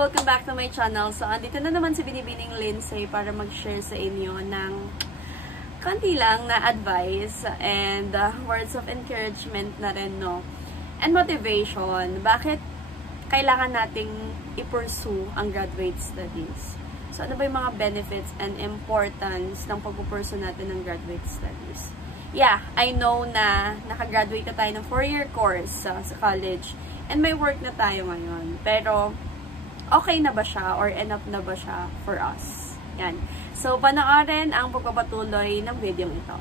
Welcome back to my channel. So, andito na naman si Binibining Lindsay para mag-share sa inyo ng konti lang na advice and words of encouragement na rin, no? And motivation. Bakit kailangan nating i-pursue ang graduate studies? So, ano ba yung mga benefits and importance ng pag-pursue natin ng graduate studies? Yeah, I know na nakagraduate na tayo ng 4-year course sa college and may work na tayo ngayon. Pero, okay na ba siya or enough na ba siya for us? Yan. So, panoorin ang pagpapatuloy ng video ito.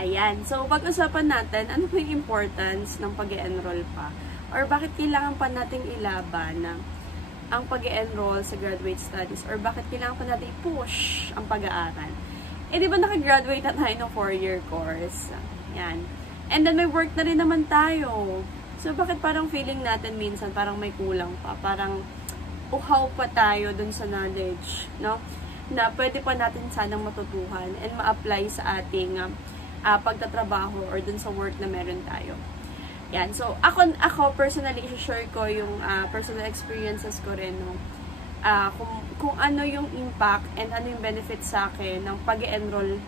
Ayan. So, pag-usapan natin, ano po yung importance ng pag-e-enroll pa? Or bakit kailangan pa nating ilaban ang pag-e-enroll sa graduate studies? Or bakit kailangan pa natin i-push ang pag-aaral? Eh, di ba nakagraduate na tayo ng 4-year course? Yan. And then, may work na rin naman tayo. So, bakit parang feeling natin minsan parang may kulang pa? Parang uhaw pa tayo dun sa knowledge, no? Na pwede pa natin sanang matutuhan and ma-apply sa ating pagtatrabaho or dun sa work na meron tayo. Yan. So, ako personally, i-share ko yung personal experiences ko rin, no? Kung ano yung impact and ano yung benefit sa akin ng pag-enroll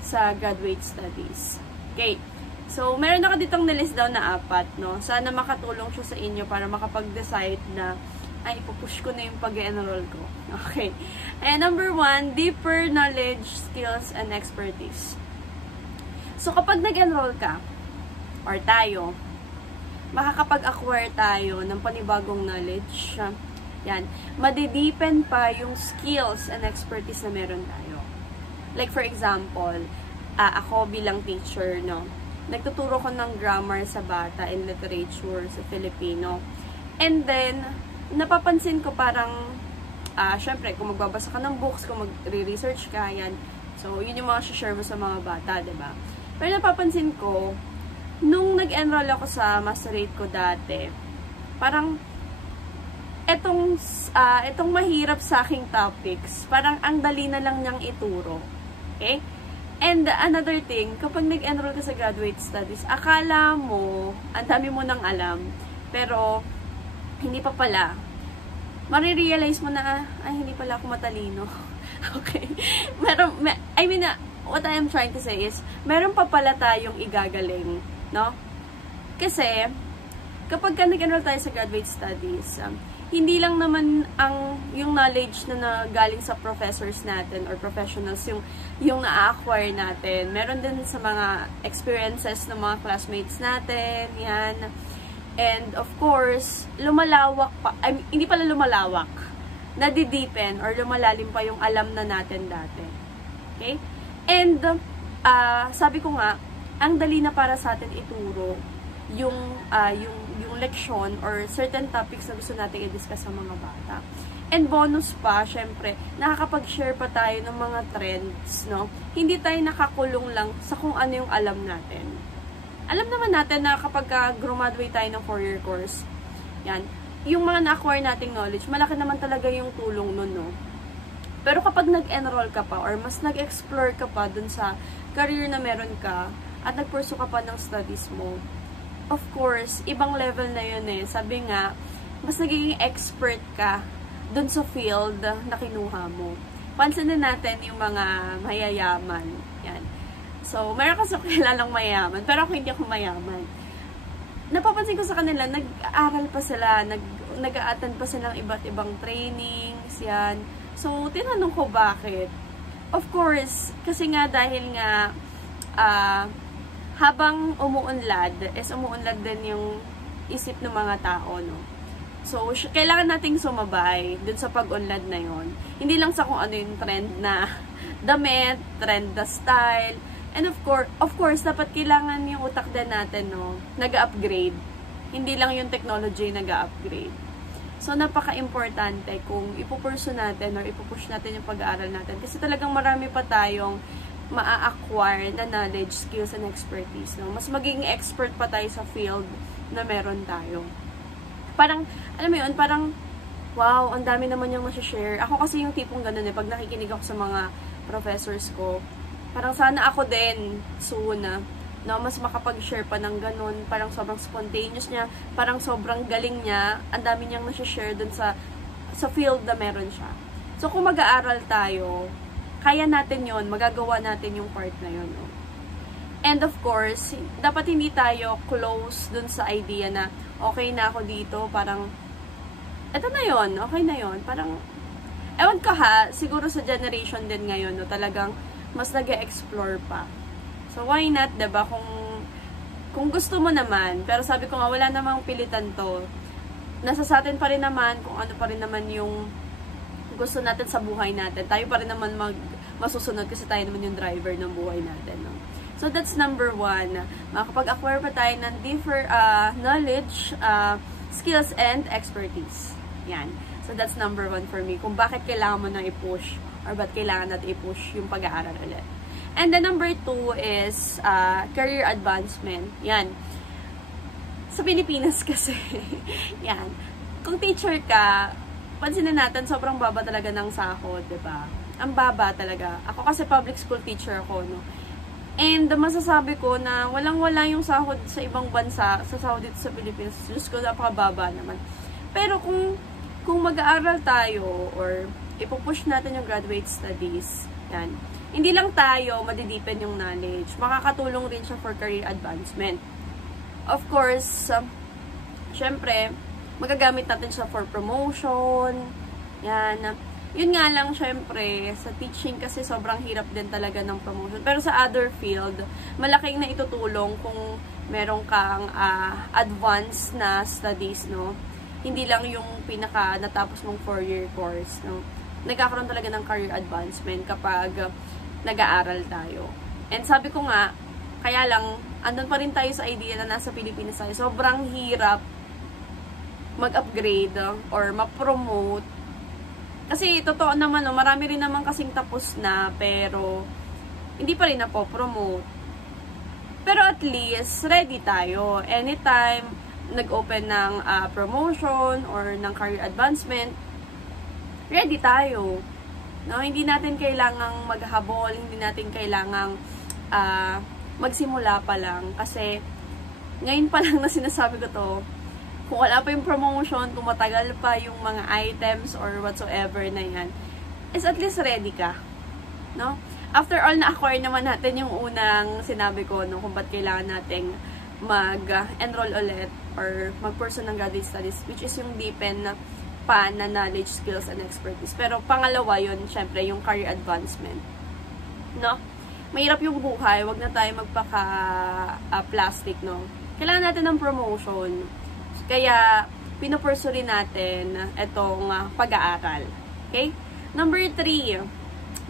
sa graduate studies. Okay. So, meron ako ditong nilist down na 4, no? Sana makatulong siya sa inyo para makapag-decide na ay, ipupush ko na yung pag-enroll ko. Okay. And number 1, deeper knowledge, skills, and expertise. So, kapag nag-enroll ka, or tayo, makakapag-acquire tayo ng panibagong knowledge. Yan. Madideepen pa yung skills and expertise na meron tayo. Like for example, ako bilang teacher, no, nagtuturo ko ng grammar sa bata and literature sa Filipino. And then, napapansin ko parang, syempre, kung magbabasa ka ng books, kung magre-research ka, yan. So, yun yung mga share mo sa mga bata, diba? Pero napapansin ko, nung nag-enroll ako sa masterate ko dati, parang, etong mahirap sa aking topics, parang ang dali na lang niyang ituro. Okay? And another thing, kapag nag-enroll ka sa graduate studies, akala mo, ang dami mo nang alam, pero hindi pa pala. Marirealize mo na, ay, hindi pala ako matalino. Okay? What I am trying to say is, meron pa pala tayong igagaling, no? Kasi, kapag ka nag-enroll tayo sa graduate studies, hindi lang naman yung knowledge na galing sa professors natin or professionals yung na-acquire natin. Meron din sa mga experiences ng mga classmates natin, yan. And of course, lumalawak pa, hindi pala lumalawak, nadideepen or lumalalim pa yung alam na natin dati. Okay? And, sabi ko nga, ang dali na para sa atin ituro yung leksyon or certain topics na gusto natin i-discuss sa mga bata. And bonus pa, syempre, nakakapag-share pa tayo ng mga trends, no? Hindi tayo nakakulong lang sa kung ano yung alam natin. Alam naman natin na kapag graduate tayo ng 4-year course, yan, yung mga na-acquire nating knowledge, malaki naman talaga yung tulong nun, no? Pero kapag nag-enroll ka pa or mas nag-explore ka pa dun sa career na meron ka at nag-pursue ka pa ng studies mo, of course, ibang level na yun eh. Sabi nga, mas nagiging expert ka dun sa field na kinuha mo. Pansinin natin yung mga mayayaman. Yan. So, meron kasi kilalang mayaman, pero ako hindi ako mayaman. Napapansin ko sa kanila, nag-aaral pa sila, nag-a-attend pa sila ng iba't ibang trainings, yan. So, tinanong ko bakit. Of course, kasi nga dahil nga, habang umuunlad, umuunlad din yung isip ng mga tao, no? So, kailangan nating sumabay dun sa pag-unlad na yon. Hindi lang sa kung ano yung trend na damit, trend na style. And of course, dapat kailangan yung utak din natin, no? Nag-upgrade. Hindi lang yung technology nag-upgrade. So, napaka-importante kung ipupursue natin or ipupush natin yung pag-aaral natin. Kasi talagang marami pa tayong ma-acquire na knowledge, skills, and expertise. No? Mas magiging expert pa tayo sa field na meron tayo. Parang, alam mo yun, parang, wow, ang dami naman yung masashare. Ako kasi yung tipong ganun eh, pag nakikinig ako sa mga professors ko, parang sana ako din soon no, mas makapag-share pa ng ganun, parang sobrang spontaneous niya, parang sobrang galing niya, ang dami niyang nasi-share dun sa field na meron siya. So, kung mag-aaral tayo, kaya natin yon, magagawa natin yung part na yun, no? And of course, dapat hindi tayo close dun sa idea na, okay na ako dito, parang, eto na yon, okay na yon, parang, ewan ko ha, siguro sa generation din ngayon, no, talagang, mas nag-explore pa. So, why not, diba? Kung gusto mo naman, pero sabi ko nga, wala namang pilitan to. Nasa sa atin pa rin naman, kung ano pa rin naman yung gusto natin sa buhay natin. Tayo pa rin naman masusunod kasi tayo naman yung driver ng buhay natin. No? So, that's number 1. Makapag-acquire pa tayo ng knowledge, skills, and expertise. Yan. So, that's number 1 for me. Kung bakit kailangan mo nang i-push or ba't kailangan natin i-push yung pag-aaral ulit. And then number 2 is career advancement. Yan. Sa Pilipinas kasi, yan. Kung teacher ka, pansinin natin, sobrang baba talaga ng sahod, diba? Ang baba talaga. Ako kasi public school teacher ako, no? And masasabi ko na walang-wala yung sahod sa ibang bansa, sa sahod dito sa Pilipinas. Diyos ko, napakababa naman. Pero kung mag-aaral tayo, or ipupush natin yung graduate studies, yan. Hindi lang tayo madideepen yung knowledge. Makakatulong rin siya for career advancement. Of course, syempre, magagamit natin siya for promotion. Yan. Yun nga lang, syempre, sa teaching kasi sobrang hirap din talaga ng promotion. Pero sa other field, malaking na itutulong kung meron kang advanced na studies, no? Hindi lang yung pinaka natapos mong 4-year course, no? Nagkakaroon talaga ng career advancement kapag nag-aaral tayo. And sabi ko nga, kaya lang, andun pa rin tayo sa idea na nasa Pilipinas tayo. Sobrang hirap mag-upgrade or ma-promote. Kasi, totoo naman, no, marami rin naman kasing tapos na, pero hindi pa rin na po-promote. Pero at least, ready tayo. Anytime, nag-open ng promotion or ng career advancement, ready tayo. No, hindi natin kailangang maghabol, hindi natin kailangang magsimula pa lang. Kasi, ngayon pa lang na sinasabi ko to, kung wala pa yung promotion, kung matagal pa yung mga items or whatsoever na yan, is at least ready ka. No? After all, na-acquire naman natin yung unang sinabi ko, no, kung ba't kailangan nating mag-enroll ulit or mag-pursue ng graduate studies, which is yung deepen pa na knowledge, skills, and expertise. Pero pangalawa yun, syempre, yung career advancement. No? Mahirap yung buhay, wag na tayo magpaka-plastic, no? Kailangan natin ng promotion. Kaya, pinupursue rin natin itong pag-aaral. Okay? Number 3,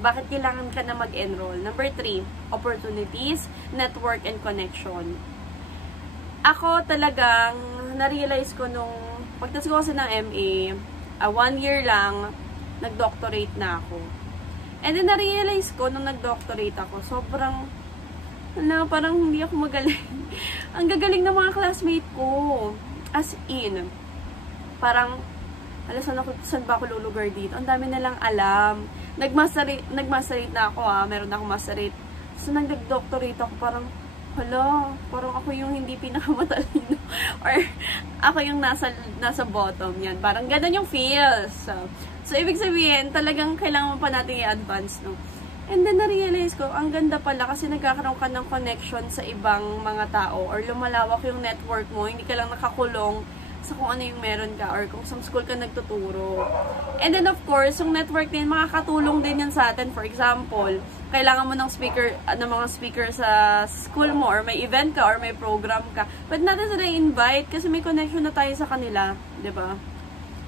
bakit kailangan ka na mag-enroll? Number 3, opportunities, network, and connection. Ako talagang, na-realize ko nung pagtas ko kasi ng MA, 1 year lang, nag-doctorate na ako. And then, na-realize ko, nung nag-doctorate ako, sobrang, parang hindi ako magaling. Ang gagaling ng mga classmate ko. As in, parang, saan ba ako lulugar dito? Ang dami nalang alam. Nag-masterate na ako, meron na akong masterate. So, nag-doctorate ako, parang, parang ako yung hindi pinakamatalino or ako yung nasa bottom yan. Parang ganun yung feels. So, ibig sabihin, talagang kailangan pa natin i-advance, no? And then, na-realize ko, ang ganda pala kasi nagkakaroon ka ng connection sa ibang mga tao or lumalawak yung network mo, hindi ka lang nakakulong sa kung ano yung meron ka or kung sa school ka nagtuturo. And then, of course, yung network din, makakatulong din yan sa atin. For example, kailangan mo ng mga speaker sa school mo or may event ka or may program ka. Pwede natin sila i-invite kasi may connection na tayo sa kanila. Diba?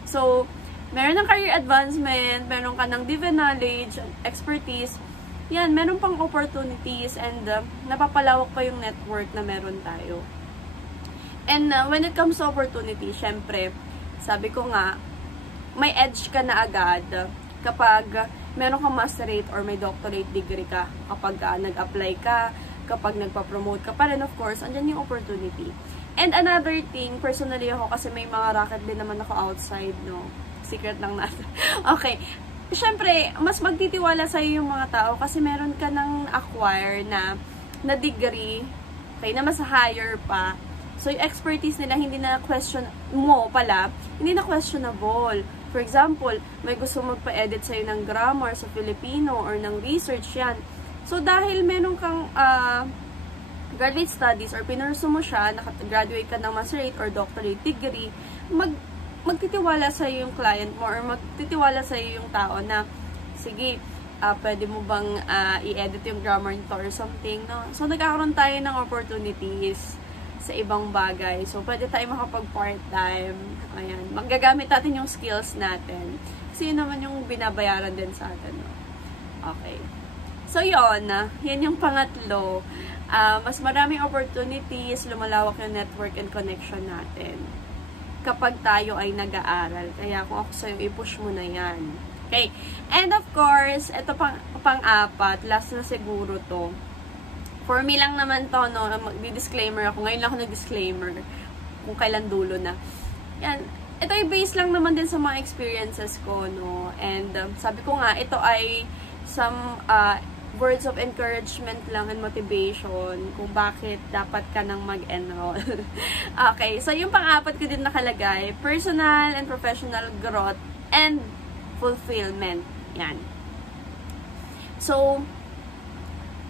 So, meron ng career advancement, meron ka ng deep knowledge, expertise. Yan, meron pang opportunities and napapalawak pa yung network na meron tayo. And when it comes to opportunity, syempre, sabi ko nga, may edge ka na agad kapag meron kang masterate or may doctorate degree ka. Kapag nag-apply ka, kapag nagpa-promote ka pa rin, of course, andyan yung opportunity. And another thing, personally ako, kasi may mga racket din naman ako outside, no? Secret lang natin. Okay. Syempre, mas magtitiwala sa'yo yung mga tao kasi meron ka nang acquire na degree Okay, na mas higher pa. So, yung expertise nila, hindi na question mo pala, hindi na questionable. For example, may gusto magpa-edit sa'yo ng grammar sa Filipino or ng research yan. So, dahil meron kang graduate studies or pinurso mo siya, nakagraduate ka ng masterate or doctorate degree, magtitiwala sa'yo yung client mo or magtitiwala sa'yo yung tao na, sige, pwede mo bang i-edit yung grammar nito or something, no? So, nagkakaroon tayo ng opportunities sa ibang bagay. So, pwede tayo makapag-part-time. Ayan. Magagamit natin yung skills natin. Kasi yun naman yung binabayaran din sa atin. No? Okay. So, yun. Yan yung pangatlo. Mas maraming opportunities, lumalawak yung network and connection natin kapag tayo ay nag-aaral. Kaya kung ako sa'yo, i-push mo na yan. Okay. And of course, ito pang-apat. Last na siguro to. For me lang naman to, no, mag-disclaimer ako. Ngayon lang ako nag-disclaimer kung kailan dulo na. Yan. Ito ay based lang naman din sa mga experiences ko, no. And sabi ko nga, ito ay some words of encouragement lang and motivation kung bakit dapat ka nang mag-enroll. Okay. So, yung pang-apat ko din nakalagay, personal and professional growth and fulfillment. Yan. So,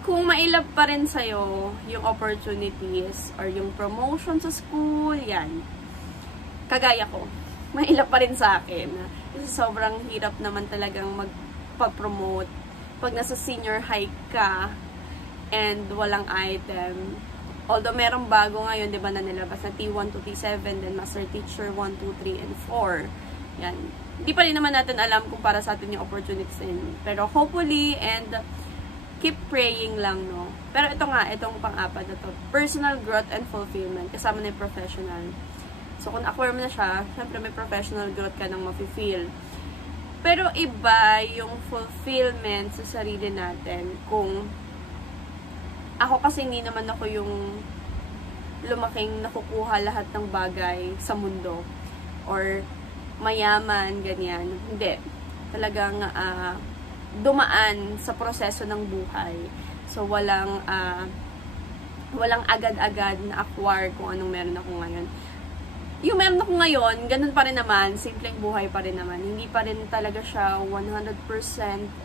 kung mailap pa rin sa'yo yung opportunities or yung promotion sa school, yan. Kagaya ko, mailap pa rin sa akin. Kasi sobrang hirap naman talagang magpa-promote pag nasa senior high ka and walang item. Although merong bago ngayon, di ba, na nilabas na T1 to T7, then Master Teacher 1, 2, 3, and 4. Yan. Hindi pa rin naman natin alam kung para sa atin yung opportunities din. Pero hopefully, and keep praying lang, no? Pero ito nga, itong pang-apat na to, personal growth and fulfillment, kasama na yung professional. So, kung acquire mo na siya, syempre may professional growth ka nang mafe-feel. Pero iba yung fulfillment sa sarili natin. Kung ako kasi hindi naman ako yung lumaking nakukuha lahat ng bagay sa mundo. Or mayaman, ganyan. Hindi. Talagang, dumaan sa proseso ng buhay. So, walang agad-agad na acquire kung anong meron ako ngayon. Yung meron ako ngayon, ganun pa rin naman, simpleng buhay pa rin naman. Hindi pa rin talaga siya 100%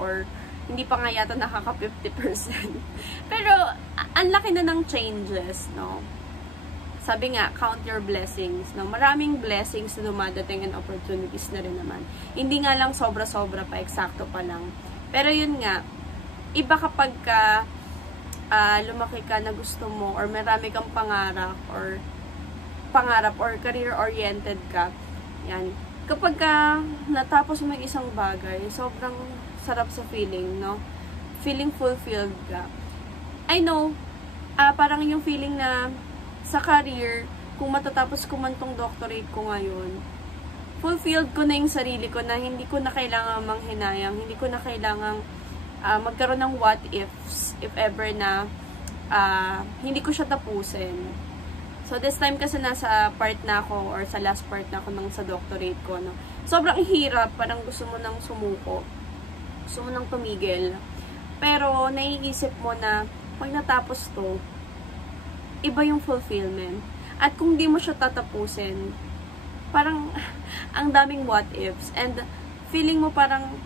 or hindi pa nga yata nakaka 50%. Pero, ang laki na ng changes, no? Sabi nga, count your blessings, no? Maraming blessings na dumadating and opportunities na rin naman. Hindi nga lang sobra-sobra pa, eksakto pa lang. Pero yun nga, iba kapag ka lumaki ka na gusto mo or marami kang pangarap or career-oriented ka, yan. Kapag ka natapos mo yung isang bagay, sobrang sarap sa feeling, no? Feeling fulfilled ka. I know, parang yung feeling na sa career, kung matatapos ko man tong doctorate ko ngayon, fulfilled ko na yung sarili ko na hindi ko na kailangan manghinayang, hindi ko na kailangan magkaroon ng what ifs, if ever na hindi ko siya tapusin. So, this time kasi nasa part na ako, or sa last part na ako sa doctorate ko, no? Sobrang hirap, parang gusto mo nang sumuko. Gusto mo nang tumigil. Pero, naiisip mo na, pag natapos to, iba yung fulfillment. At kung di mo siya tatapusin, parang, ang daming what ifs. And, feeling mo parang,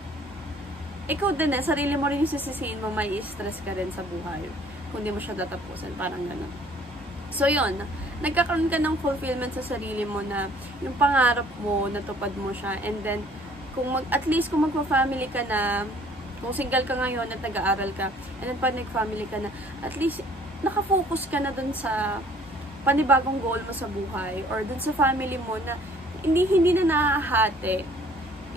ikaw din sarili mo rin yung sisisihin mo, may stress ka rin sa buhay. Kung di mo siya tatapusin, parang gano'n. So, yun. Nagkakaroon ka ng fulfillment sa sarili mo na yung pangarap mo, natupad mo siya. And then, at least kung magpa-family ka na, kung single ka ngayon at nag-aaral ka, and then pag nag-family ka na, at least, nakafocus ka na dun sa panibagong goal mo sa buhay or dun sa family mo na hindi na nahahati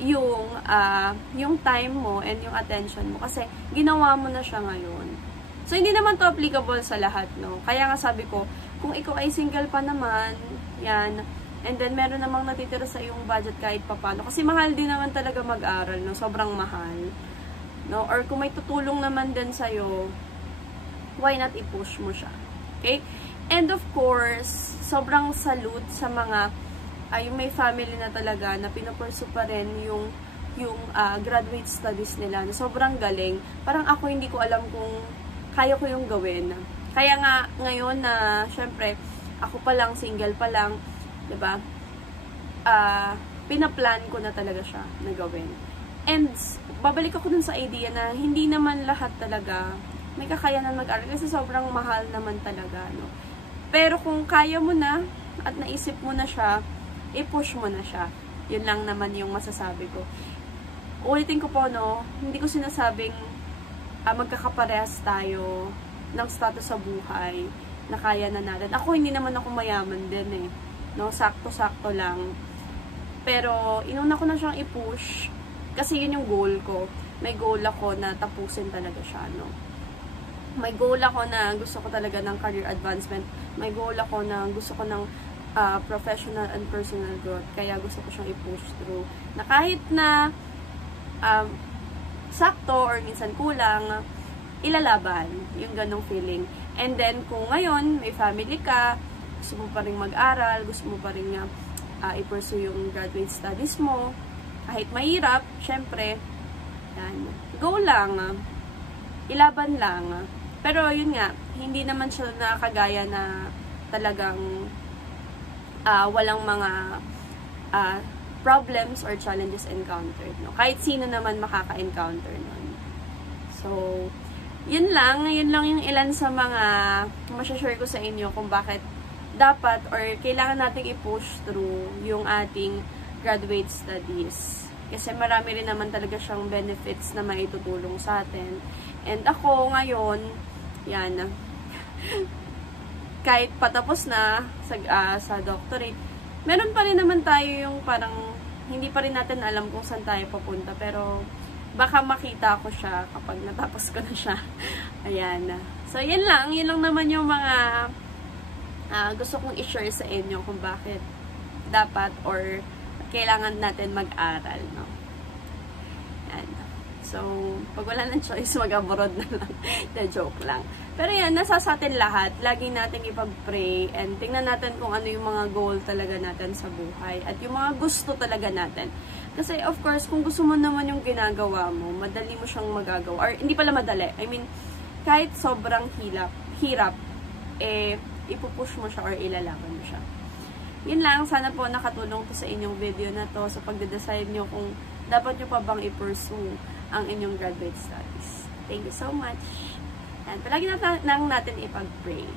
yung time mo and yung attention mo kasi ginawa mo na siya ngayon. So, hindi naman to applicable sa lahat, no? Kaya nga sabi ko, kung ikaw ay single pa naman, yan, and then meron namang natitira sa iyong budget kahit papano. Kasi mahal din naman talaga mag-aral, no? Sobrang mahal. No? Or kung may tutulong naman din sa'yo, why not i-push mo siya? Okay? And of course, sobrang salute sa mga, yung may family na talaga na pinupursu pa rin yung graduate studies nila. Na sobrang galing. Parang ako hindi ko alam kung kaya ko yung gawin. Kaya nga, ngayon na, syempre, ako pa lang, single pa lang, diba? Pinaplan ko na talaga siya na gawin. And, babalik ako dun sa idea na hindi naman lahat talaga may kakayanan mag-aral kasi sobrang mahal naman talaga, no? Pero kung kaya mo na at naisip mo na siya, i-push mo na siya. Yun lang naman yung masasabi ko. Ulitin ko po, no, hindi ko sinasabing magkakaparehas tayo ng status sa buhay na kaya na natin. Ako, hindi naman ako mayaman din eh. No? Sakto-sakto lang. Pero, inuna ko na siyang i-push kasi yun yung goal ko. May goal ako na tapusin talaga siya, no? May goal ako na gusto ko talaga ng career advancement. May goal ako na gusto ko ng professional and personal growth. Kaya gusto ko siyang i-push through. Na kahit na sakto or minsan kulang, ilalaban. Yung ganong feeling. And then, kung ngayon, may family ka, gusto mo pa rin mag-aral, gusto mo pa rin i-pursue yung graduate studies mo, kahit mahirap, syempre, yan, go lang, ilaban lang. Pero yun nga, hindi naman siya nakagaya na talagang walang mga problems or challenges encountered. No? Kahit sino naman makaka-encounter nun. So, yun lang yung ilan sa mga masashare ko sa inyo kung bakit dapat or kailangan nating i-push through yung ating graduate studies. Kasi marami rin naman talaga siyang benefits na maitutulong sa atin. And ako ngayon, yan, kahit patapos na sa doctorate, meron pa rin naman tayo yung parang hindi pa rin natin alam kung saan tayo papunta. Pero baka makita ko siya kapag natapos ko na siya. Ayan. So, yun lang naman yung mga gusto kong i-share sa inyo kung bakit dapat or kailangan natin mag-aral, no? Yan. So, pag wala ng choice, mag-abroad na lang. Na joke lang. Pero yan, nasa sa atin lahat. Lagi natin ipag-pray and tingnan natin kung ano yung mga goal talaga natin sa buhay at yung mga gusto talaga natin. Kasi, of course, kung gusto mo naman yung ginagawa mo, madali mo siyang magagawa. Or, hindi pala madali. I mean, kahit sobrang hirap, ipupush mo siya or ilalaban mo siya. Yun lang, sana po nakatulong to sa inyong video na to sa pagde-decide nyo kung dapat nyo pa bang i-pursue ang inyong graduate studies. Thank you so much. And palagi lang natin ipag-pray.